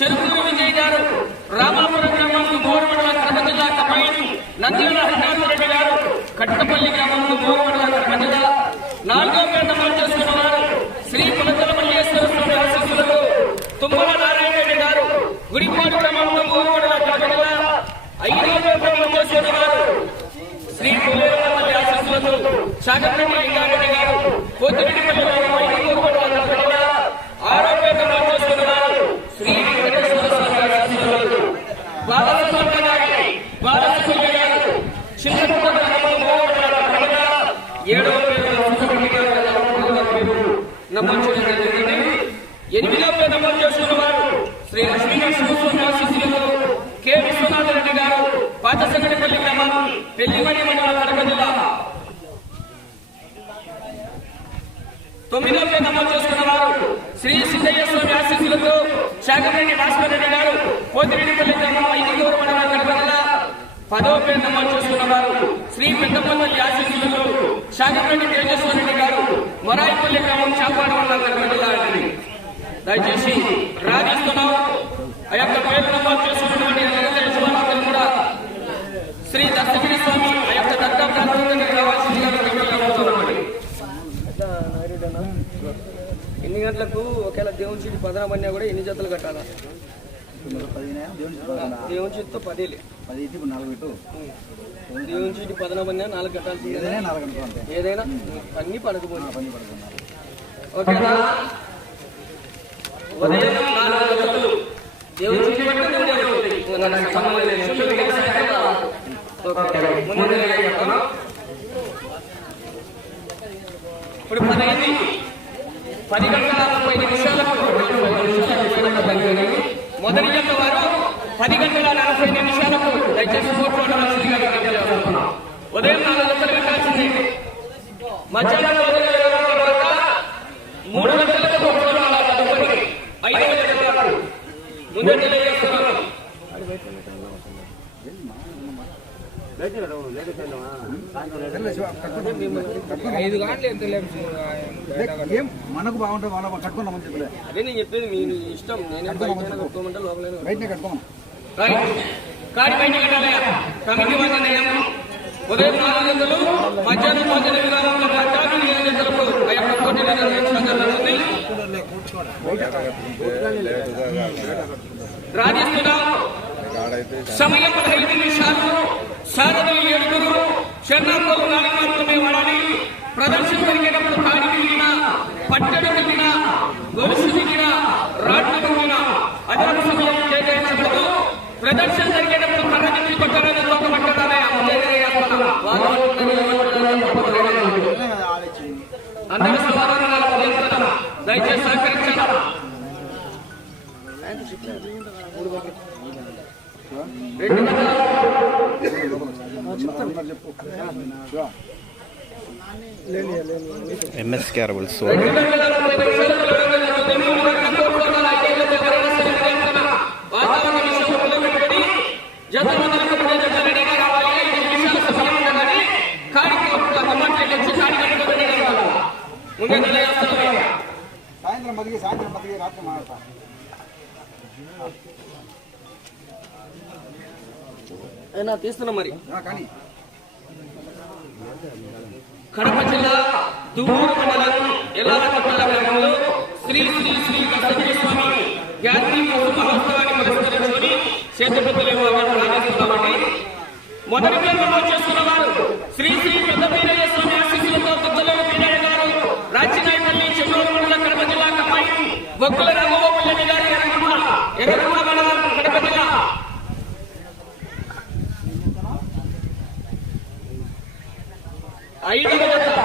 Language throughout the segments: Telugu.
చెరుకూరు విజయ్ గారు రామాపురం గ్రామంలో గోరమండల కడప జిల్లా కమాయి నంద్యాల హరినాథరెడ్డి గారు కట్టపల్లి గ్రామంలో గోరమండల కడప నాలుగో పేట చేసుకున్న వారు శ్రీ కులతల మల్లేశ్వర స్వామి ఆశీస్సులతో తుమ్మల నారాయణ రెడ్డి గారు గుడిపాడు గ్రామంలో గోరమండల కడప ఐదో పేట చేసుకున్న వారు శ్రీ కులేరపల్లి ఆశీస్సులతో శాఖ లింగారెడ్డి గారు పోతిరెడ్డిపల్లి గ్రామం ఐదుగురు మండల కడప జిల్లా ఆరో పేట చేసుకున్న వారు శ్రీ వెంకటేశ్వర స్వామి ఆశీస్సులతో బాలసుబ్రహ్మణ్య గారి బాలసుబ్రహ్మణ్య గారు చిన్నపుట్ట గ్రామం గోరమండల కడప జిల్లా ఏడవ పేట నమోదు చేయడం జరిగింది ఎనిమిదో పేద చేసుకున్న వారు శ్రీ లక్ష్మీ నరసింహస్వామి ఆశీస్సులతో కె విశ్వనాథ రెడ్డి గారు పాతసంగడిపల్లి గ్రామం పెళ్ళిమణి మండల కడప జిల్లా తొమ్మిదో పేద నమోదు చేసుకున్న వారు శ్రీ సిద్ధయ్య స్వామి ఆశీస్సులతో శాఖరెడ్డి భాస్కర్ రెడ్డి గారు పోతిరెడ్డిపల్లి గ్రామం ఐదుగురు మండల కడప జిల్లా పదవ పేద నమోదు చేసుకున్న శ్రీ పెద్దపల్లి ఆశీస్సులతో శాఖరెడ్డి తేజస్వర రెడ్డి గారు మొరాయిపల్లి గ్రామం చాపాడ మండలం కడప దయచేసి ప్రార్థిస్తున్నాం ఆ యొక్క పేరు నమోదు చేసుకున్నటువంటి నిరంతర కూడా శ్రీ దత్తగిరి స్వామి ఆ యొక్క దత్త ప్రాంతానికి రావాల్సిందిగా గంటలకు ఒకవేళ దేవుని చీటి పదనమన్నా కూడా ఎన్ని జతలు కట్టాలా? దేవుని చీటితో పదేలే. పది ఇప్పుడు నాలుగు పెట్టు దేవుని చీటి పదనమన్నా నాలుగు కట్టాల్సిందే. ఏదైనా నాలుగు అన్ని పని ఓకేనా? ఉదయం నాలుగు దేవుని చీటి నాకు సంబంధం లేదు. ముందు చెప్తాను. ఇప్పుడు పది గంటల ముప్పై నిమిషాలకు మొదటి జట్టు వారు పది గంటల నలభై నిమిషాలకు దయచేసి ఉదయం నాలుగు గంటలు పెట్టాల్సింది మధ్యాహ్నం తర్వాత మూడు గంటలకు కూర్చోవాలి ఐదు గంటల వరకు ఏం? మనకు బాగుంటే వాళ్ళ కట్టుకున్నామని చెప్పలే అదే నేను చెప్పేది మీ ఇష్టం. నేనే కట్టుకోమంటే లోపలైనా బయటనే కట్టుకోమను. కమిటీ ఉదయం నాలుగు గంటలు మధ్యాహ్నం భోజన విధానంలో మధ్యాహ్నం ఏడు గంటలకు ఆ యొక్క పోటీ నిర్వహించడం జరుగుతుంది. రాజేస్తున్నాం సమయం పదహైదు నిమిషాలు. సారథులు ఏడుగురు శరణార్థులు నాలుగు వాడాలి. ప్రదర్శన జరిగేటప్పుడు కాడి దిగిన పట్టడి దిగిన గొలుసు దిగిన రాడ్లు దిగిన అదనపు సమయం కేటాయించబడదు ప్రదర్శన జరిగేటప్పుడు కర్ర నుంచి సమాధానాలు దయచేసి సహకరించాలి? రెండు ఎంఎస్ క్యారబుల్స్ రెండు సాయంత్రం బతికి సాయంత్రం బతికి రాత్రి మాట్లాడతాను అయినా తీస్తున్నా మరి. కడప జిల్లా దువ్వూరు మండలం ఎల్లారపట్ల గ్రామంలో శ్రీ శ్రీ శ్రీ దత్తగిరి స్వామి గాంధీ మహోత్సవాన్ని పురస్కరించుకొని మొదటి పేరు నమోదు చేసుకున్న వారు శ్రీ శ్రీ పెద్దపీరయ్య స్వామి ఆశీస్సులతో గారు చెన్నూరు మండలం కడప జిల్లా కమ్మాయి బొక్కుల రామగోపల్లి గారి ఎర్రగుంట ఎర్రగుంట మండలం కడప జిల్లా ఐదవ జత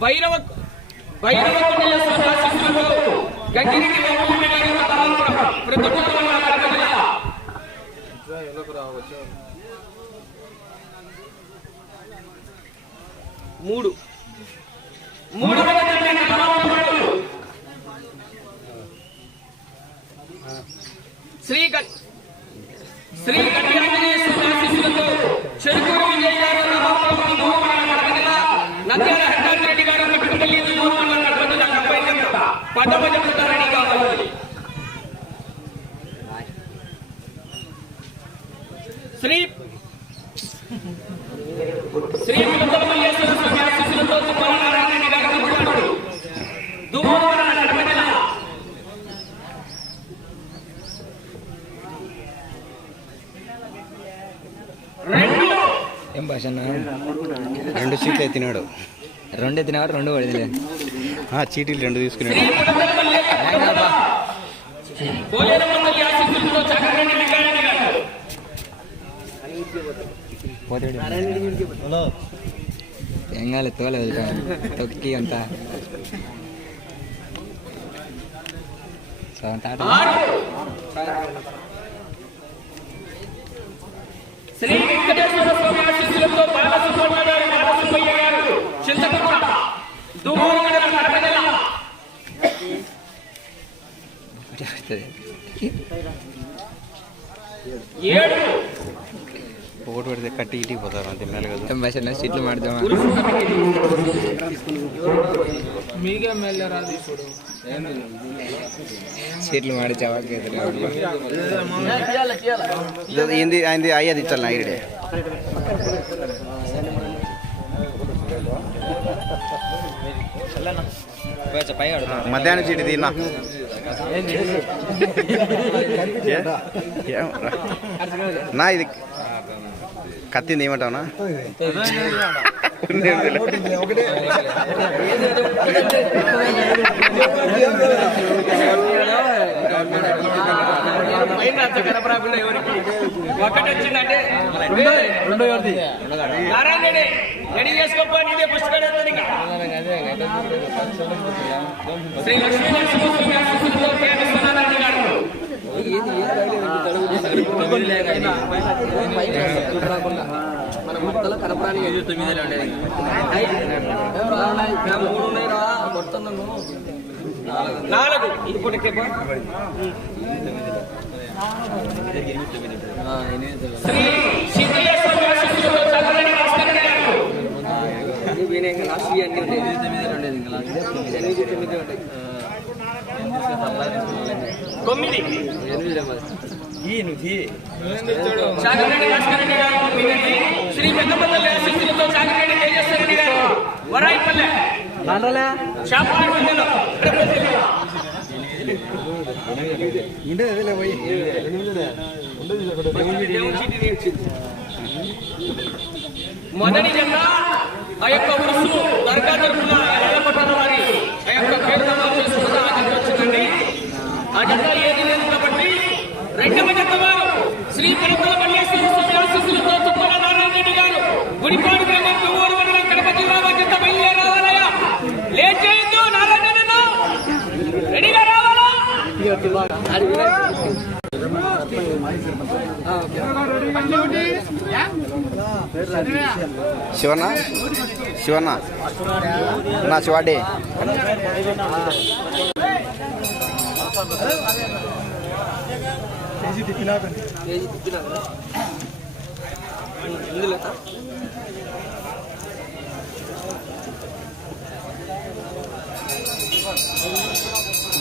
భైరవ భైరవ కొండల గంగిరెడ్డి మూడు మూడవ జత కలాంతరం శ్రీ గణ్ శ్రీ గణ్యాంజనేయ స్వామి ఆశీస్సులతో చెరుకూరు విజయ్ గారు రామాపురం భూమన కడప జిల్లా నంద్యాల హెడ్డారెడ్డి గారు పెట్టుకుని రెడీ కావాలి. శ్రీ శ్రీ రెండు ఏం భాష రెండు సీట్లు ఎత్తినాడు. రెండు ఎత్తినవారు రెండు పడింది చీటీలు రెండు తీసుకున్నాడు. ముద్దమల్లేశ్వర ఏం కాలేదు తోలేదు తొక్కి అంతా. సో శ్రీ వెంకటేశ్వర స్వామి ఆశీస్సులతో బాలసుబ్రహ్మణ్య గారు బాలసుబ్బయ్య గారు చింతకుంట దువ్వూరు మండలం పెడితే కట్టి ఇటుకి పోతారు అంతే మేలు కదా ఏం సీట్లు మాడదామా సీట్లు మాడి ఏంది ఆయన అయ్యేది ఇచ్చాలి నాయుడే మధ్యాహ్నం చీటి తిన్నా ఏం రా. నా ఇది కత్తింది ఏమంటావునా ఒకటే అంత కనపరాకుండా ఎవరికి? ఒకటి వచ్చిందంటే రెండో ఎవరిది రెడీ చేసుకోపో నీదే ఫస్ట్ శ్రీ లక్ష్మీ మన మొక్కలు కనపరాని ఎదురు తొమ్మిదిలో ఉండేది మూడు ఉన్నాయి రా కొడుతున్నాను నాలుగు. చెప్పు. శ్రీ తొమ్మిది. శ్రీ గారు వరాయిపల్లె మండలం ఉండేది అదేలే పోయి మొదటి జెండా ఆ యొక్క ఉరుసు దర్గా తరఫున వారి ఆ యొక్క పేరు వచ్చిందండి. ఆ జెండా ఏది లేదు కాబట్టి రెండవ శ్రీ తిరుమల మల్లేశ్వర స్వామి ఆశీస్సులతో తుప్పల నారాయణ రెడ్డి గారు గుడిపాడు గ్రామం దువ్వూరు మండలం కడప జిల్లా జత బయలుదేరాలయ్యా లేట్ చేయొద్దు నారాయణ రెడ్డి రెడీగా రావాలా శివన్న? శివన్న? నా శివాడి కేజీ కేజీ ఇందులో